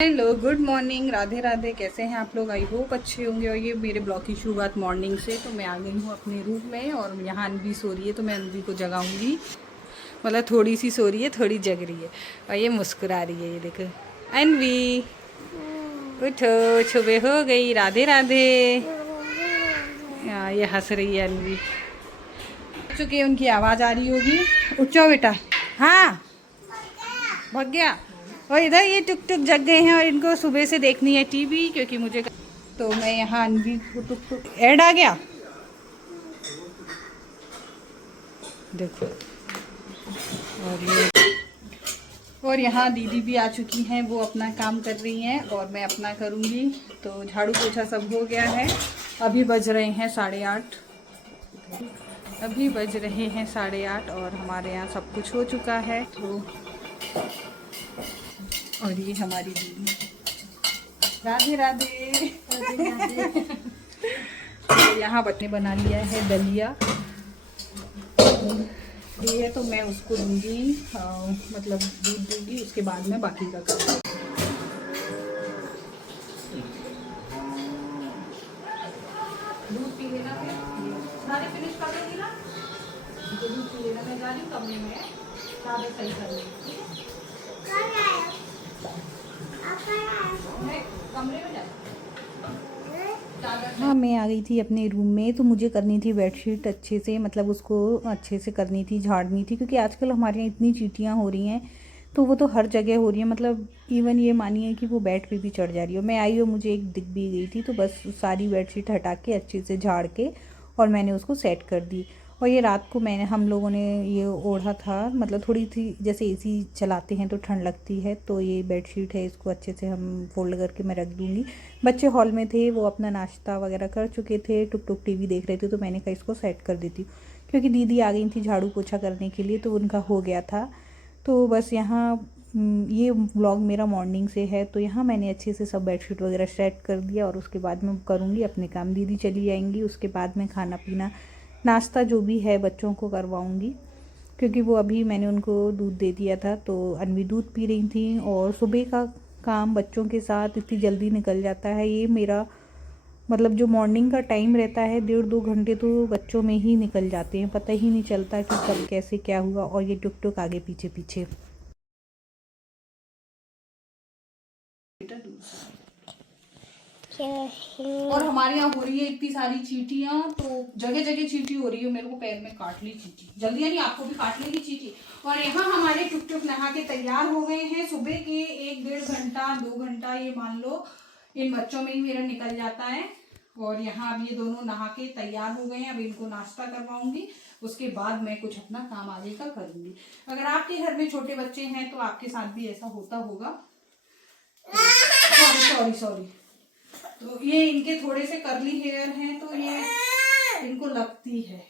Hello, good morning, Radhe Radhe. कैसे हैं आप लोग? आई होप अच्छे होंगे। और ये मेरे ब्लॉग की शुरुआत मॉर्निंग से। तो मैं आ गई हूँ अपने रूम में और यहाँ अनवी सो रही है, तो मैं अनवी को जगाऊंगी। मतलब थोड़ी सी सो रही है, थोड़ी जग रही है और ये मुस्कुरा रही है। ये देखो अनवी, उठो, सुबह हो गई। राधे राधे। ये हंस रही है अनवी। चुकी उनकी आवाज़ आ रही होगी। उठ जाओ बेटा। हाँ, भाग गया। और इधर ये टुक टुक जग गए हैं और इनको सुबह से देखनी है टीवी, क्योंकि मुझे तो मैं यहाँ अनवी को टुक टुक ऐड आ गया, देखो। और यहाँ दीदी भी आ चुकी हैं, वो अपना काम कर रही हैं और मैं अपना करूँगी। तो झाड़ू पोछा सब हो गया है। अभी बज रहे हैं 8:30। अभी बज रहे हैं 8:30 और हमारे यहाँ सब कुछ हो चुका है। तो और ये हमारी दीदी। राधे राधे। तो यहाँ बच्चे बना लिया है दलिया। ये है तो मैं उसको दूंगी, मतलब दूध दूंगी, उसके बाद में बाकी का करूँगी। दूध पी लेना, सारे फिनिश कर लेंगे ना, तो दूध पी लेना। मैं जा रही हूँ कमरे में, सारे सही कर लेंगे। मैं कमरे में जा। हाँ, मैं आ गई थी अपने रूम में। तो मुझे करनी थी बेडशीट अच्छे से, मतलब उसको अच्छे से करनी थी, झाड़नी थी, क्योंकि आजकल हमारे यहाँ इतनी चींटियाँ हो रही हैं। तो वो तो हर जगह हो रही है, मतलब इवन ये मानिए कि वो बेड पे भी चढ़ जा रही हो। मैं आई और मुझे एक दिख भी गई थी, तो बस सारी बेडशीट हटा के अच्छे से झाड़ के और मैंने उसको सेट कर दी। और ये रात को हम लोगों ने ये ओढ़ा था, मतलब थोड़ी सी जैसे एसी चलाते हैं तो ठंड लगती है। तो ये बेडशीट है, इसको अच्छे से हम फोल्ड करके मैं रख दूँगी। बच्चे हॉल में थे, वो अपना नाश्ता वगैरह कर चुके थे, टुक टुक टीवी देख रहे थे। तो मैंने कहा इसको सेट कर देती हूँ, क्योंकि दीदी आ गई थी झाड़ू पोछा करने के लिए, तो उनका हो गया था। तो बस यहाँ ये व्लॉग मेरा मॉर्निंग से है। तो यहाँ मैंने अच्छे से सब बेडशीट वगैरह सेट कर दिया और उसके बाद मैं करूँगी अपने काम। दीदी चली जाएंगी, उसके बाद में खाना पीना नाश्ता जो भी है बच्चों को करवाऊँगी, क्योंकि वो अभी मैंने उनको दूध दे दिया था। तो अनवी दूध पी रही थी। और सुबह का काम बच्चों के साथ इतनी जल्दी निकल जाता है। ये मेरा मतलब जो मॉर्निंग का टाइम रहता है, 1.5-2 घंटे तो बच्चों में ही निकल जाते हैं, पता ही नहीं चलता कि कब कैसे क्या हुआ। और ये टुक टुक आगे पीछे पीछे। और हमारे यहाँ हो रही है इतनी सारी चींटियां, तो जगह जगह चींटी हो रही है। मेरे को पैर में काट ली चींटी, जल्दी यानी आपको भी काट लेगी चींटी। और यहाँ हमारे टुक टुक नहा के तैयार हो गए हैं। सुबह के 1-1.5 घंटा 2 घंटा ये मान लो इन बच्चों में ही मेरा निकल जाता है। और यहाँ अब ये दोनों नहा के तैयार हो गए हैं। अब इनको नाश्ता करवाऊंगी, उसके बाद मैं कुछ अपना काम आगे का करूंगी। अगर आपके घर में छोटे बच्चे हैं तो आपके साथ भी ऐसा होता होगा। Sorry sorry sorry. तो ये इनके थोड़े से कर्ली हेयर हैं, तो ये इनको लगती है।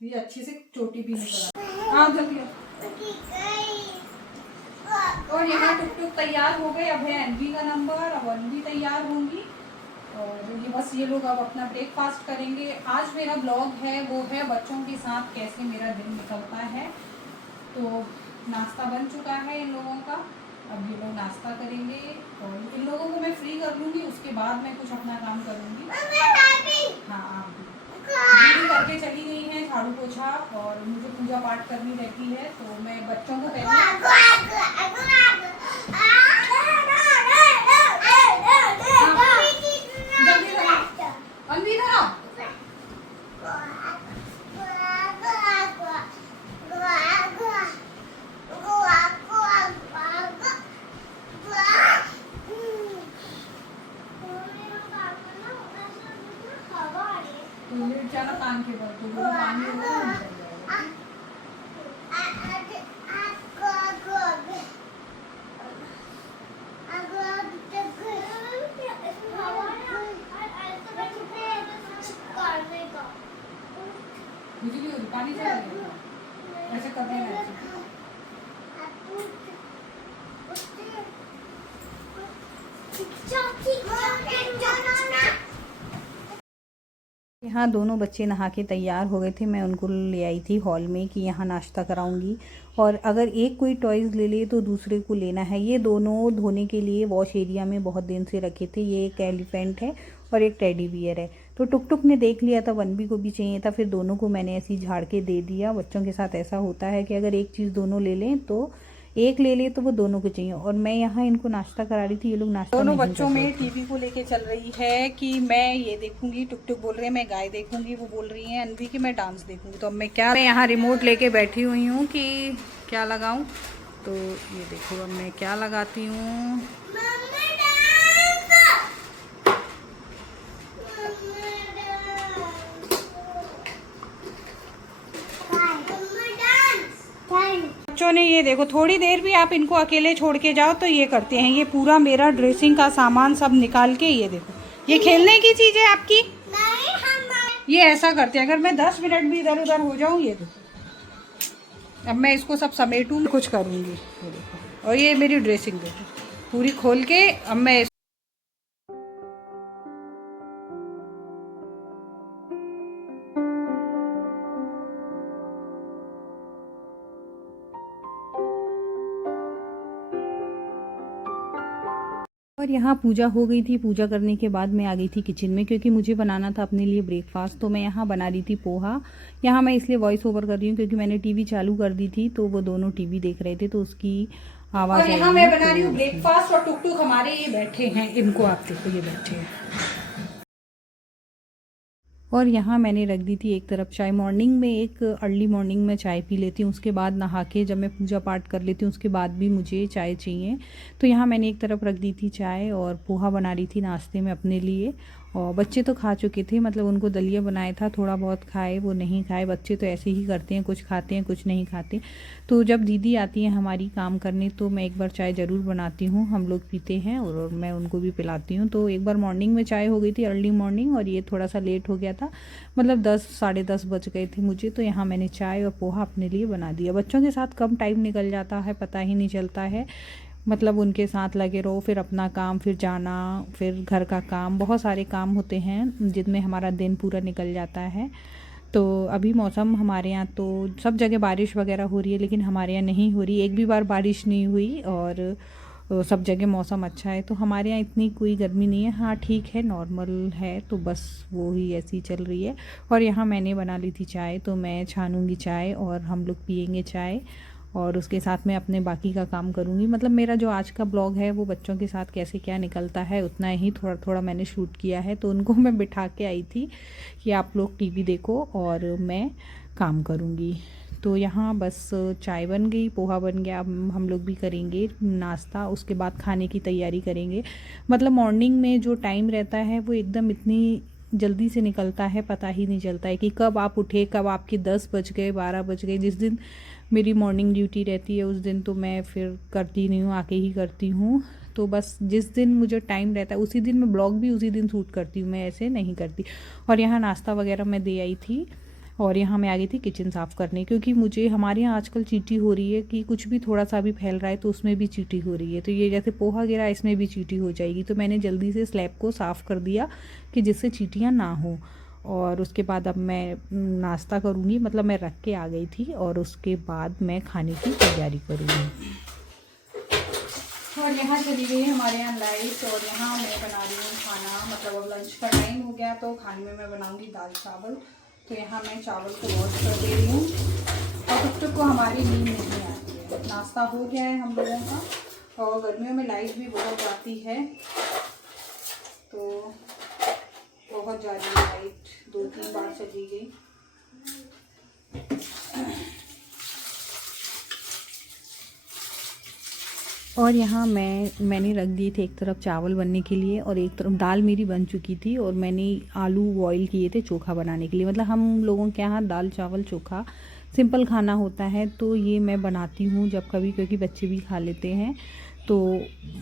ये अच्छे से चोटी भी निकल आ जल्दी। और यहाँ टुक टुक तैयार हो गए। अब है अनवी का नंबर, अब अनवी तैयार होंगी और ये बस ये लोग अब अपना ब्रेकफास्ट करेंगे। आज मेरा ब्लॉग है वो है बच्चों के साथ कैसे मेरा दिन निकलता है। तो नाश्ता बन चुका है इन लोगों का, अब ये लोग नाश्ता करेंगे और इन लोगों को मैं फ्री कर लूँगी, उसके बाद मैं कुछ अपना काम करूँगी। हाँ, आप भी दीदी करके चली गई हैं झाड़ू पोछा और मुझे पूजा पाठ करनी रहती है। तो मैं बच्चों को जल्दी अनवी धरा। ज्यादा कान के बल तो पानी होगा। बिजली हो रही, पानी चला गया, ऐसे कर देना। यहाँ दोनों बच्चे नहा के तैयार हो गए थे, मैं उनको ले आई थी हॉल में कि यहाँ नाश्ता कराऊंगी। और अगर एक कोई टॉयज़ ले ले तो दूसरे को लेना है। ये दोनों धोने के लिए वॉश एरिया में बहुत दिन से रखे थे। ये एक एलिफेंट है और एक टेडी बियर है। तो टुक टुक ने देख लिया था, वनबी को भी चाहिए था, फिर दोनों को मैंने ऐसे ही झाड़ के दे दिया। बच्चों के साथ ऐसा होता है कि अगर एक चीज़ दोनों ले लें तो एक ले ले तो वो दोनों को चाहिए। और मैं यहाँ इनको नाश्ता करा रही थी, ये लोग नाश्ता दोनों नहीं बच्चों कर में रहे थे। टीवी को लेके चल रही है कि मैं ये देखूंगी, टुक टुक बोल रहे हैं मैं गाय देखूंगी, वो बोल रही है अनवी कि मैं डांस देखूंगी। तो अब मैं यहाँ रिमोट लेके बैठी हुई हूँ कि क्या लगाऊं। तो ये देखो अब मैं क्या लगाती हूँ। बच्चों ने ये देखो, थोड़ी देर भी आप इनको अकेले छोड़ के जाओ तो ये करते हैं। ये पूरा मेरा ड्रेसिंग का सामान सब निकाल के, ये देखो ये खेलने की चीज है आपकी, ये ऐसा करते हैं। अगर मैं 10 मिनट भी इधर उधर हो जाऊं, ये देखो अब मैं इसको सब समेटूं, कुछ करूंगी। ये देखो, और ये मेरी ड्रेसिंग देखो पूरी खोल के अब मैं और यहाँ पूजा हो गई थी। पूजा करने के बाद मैं आ गई थी किचन में, क्योंकि मुझे बनाना था अपने लिए ब्रेकफास्ट। तो मैं यहाँ बना रही थी पोहा। यहाँ मैं इसलिए वॉइस ओवर कर रही हूँ क्योंकि मैंने टीवी चालू कर दी थी, तो वो दोनों टीवी देख रहे थे तो उसकी आवाज़। और यहाँ मैं बना रही हूँ ब्रेकफास्ट, और टुक टुक हमारे ये बैठे हैं, इनको आप देखो ये बैठे हैं। और यहाँ मैंने रख दी थी एक तरफ चाय। मॉर्निंग में एक अर्ली मॉर्निंग में चाय पी लेती हूँ, उसके बाद नहा के जब मैं पूजा पाठ कर लेती हूँ उसके बाद भी मुझे चाय चाहिए। तो यहाँ मैंने एक तरफ रख दी थी चाय और पोहा बना रही थी नाश्ते में अपने लिए। और बच्चे तो खा चुके थे, मतलब उनको दलिया बनाया था, थोड़ा बहुत खाए, वो नहीं खाए। बच्चे तो ऐसे ही करते हैं, कुछ खाते हैं कुछ नहीं खाते। तो जब दीदी आती है हमारी काम करने तो मैं एक बार चाय ज़रूर बनाती हूँ, हम लोग पीते हैं और मैं उनको भी पिलाती हूँ। तो एक बार मॉर्निंग में चाय हो गई थी, अर्ली मॉर्निंग, और ये थोड़ा सा लेट हो गया था, मतलब 10 साढ़े 10 बज गए थे मुझे। तो यहाँ मैंने चाय और पोहा अपने लिए बना दिया। बच्चों के साथ कम टाइम निकल जाता है, पता ही नहीं चलता है। मतलब उनके साथ लगे रहो, फिर अपना काम, फिर जाना, फिर घर का काम, बहुत सारे काम होते हैं जिनमें हमारा दिन पूरा निकल जाता है। तो अभी मौसम हमारे यहाँ तो सब जगह बारिश वगैरह हो रही है, लेकिन हमारे यहाँ नहीं हो रही। एक भी बार बारिश नहीं हुई और सब जगह मौसम अच्छा है। तो हमारे यहाँ इतनी कोई गर्मी नहीं है, हाँ ठीक है, नॉर्मल है। तो बस वो ही ऐसी चल रही है। और यहाँ मैंने बना ली थी चाय, तो मैं छानूंगी चाय और हम लोग पियेंगे चाय, और उसके साथ मैं अपने बाकी का काम करूँगी। मतलब मेरा जो आज का ब्लॉग है वो बच्चों के साथ कैसे क्या निकलता है उतना ही थोड़ा थोड़ा मैंने शूट किया है। तो उनको मैं बिठा के आई थी कि आप लोग टीवी देखो और मैं काम करूँगी। तो यहाँ बस चाय बन गई, पोहा बन गया। अब हम लोग भी करेंगे नाश्ता, उसके बाद खाने की तैयारी करेंगे। मतलब मॉर्निंग में जो टाइम रहता है वो एकदम इतनी जल्दी से निकलता है, पता ही नहीं चलता है कि कब आप उठे, कब आपके 10 बज गए, 12 बज गए। जिस दिन मेरी मॉर्निंग ड्यूटी रहती है उस दिन तो मैं फिर करती नहीं हूँ, आके ही करती हूँ। तो बस जिस दिन मुझे टाइम रहता है उसी दिन मैं ब्लॉग भी उसी दिन शूट करती हूँ, मैं ऐसे नहीं करती। और यहाँ नाश्ता वगैरह मैं दे आई थी और यहाँ मैं आ गई थी किचन साफ़ करने, क्योंकि मुझे हमारे यहाँ आजकल चींटी हो रही है कि कुछ भी थोड़ा सा भी फैल रहा है तो उसमें भी चींटी हो रही है। तो ये जैसे पोहा गिरा, इसमें भी चींटी हो जाएगी। तो मैंने जल्दी से स्लैब को साफ़ कर दिया कि जिससे चींटियाँ ना हो। और उसके बाद अब मैं नाश्ता करूँगी, मतलब मैं रख के आ गई थी, और उसके बाद मैं खाने की तैयारी करूँगी। और यहाँ चली गई हमारे यहाँ लाइट, और यहाँ मैं बना रही हूँ खाना। मतलब अब लंच का टाइम हो गया तो खाने में मैं बनाऊँगी दाल चावल। तो यहाँ मैं चावल को वॉश कर दे रही हूँ, और टुक टुक को हमारी नींद नहीं आती है। नाश्ता हो गया है हम लोगों का, और गर्मियों में लाइट भी बहुत जाती है, तो बहुत जा रही है लाइट, 2-3 बार चली गई। और यहाँ मैंने रख दिए थे एक तरफ चावल बनने के लिए, और एक तरफ दाल मेरी बन चुकी थी, और मैंने आलू बॉईल किए थे चोखा बनाने के लिए। मतलब हम लोगों के यहाँ दाल चावल चोखा सिंपल खाना होता है, तो ये मैं बनाती हूँ जब कभी, क्योंकि बच्चे भी खा लेते हैं। तो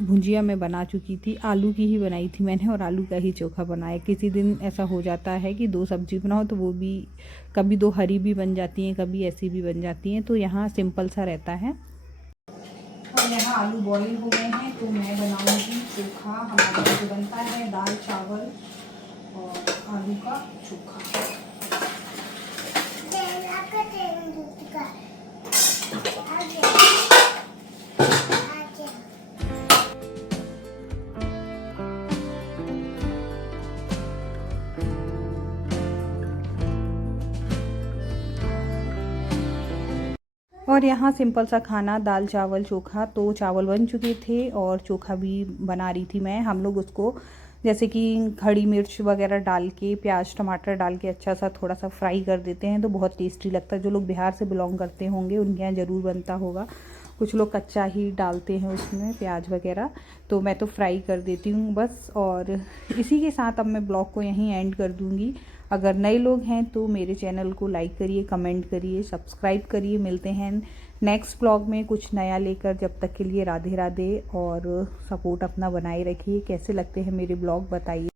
भुजिया मैं बना चुकी थी, आलू की ही बनाई थी मैंने, और आलू का ही चोखा बनाया। किसी दिन ऐसा हो जाता है कि 2 सब्जी बनाओ तो वो भी कभी 2 हरी भी बन जाती हैं, कभी ऐसी भी बन जाती हैं। तो यहाँ सिंपल सा रहता है। और यहाँ आलू बॉईल हो गए हैं तो मैं बनाऊंगी चोखा। हमारे यहाँ जो बनता है दाल चावल और आलू का चोखा। और यहाँ सिंपल सा खाना, दाल चावल चोखा। तो चावल बन चुके थे और चोखा भी बना रही थी मैं। हम लोग उसको जैसे कि खड़ी मिर्च वगैरह डाल के, प्याज टमाटर डाल के अच्छा सा थोड़ा सा फ्राई कर देते हैं तो बहुत टेस्टी लगता है। जो लोग बिहार से बिलोंग करते होंगे उनके यहाँ ज़रूर बनता होगा। कुछ लोग कच्चा ही डालते हैं उसमें प्याज वगैरह, तो मैं तो फ्राई कर देती हूँ बस। और इसी के साथ अब मैं ब्लॉग को यहीं एंड कर दूँगी। अगर नए लोग हैं तो मेरे चैनल को लाइक करिए, कमेंट करिए, सब्सक्राइब करिए। मिलते हैं नेक्स्ट ब्लॉग में कुछ नया लेकर। जब तक के लिए राधे राधे, और सपोर्ट अपना बनाए रखिए। कैसे लगते हैं मेरे ब्लॉग बताइए।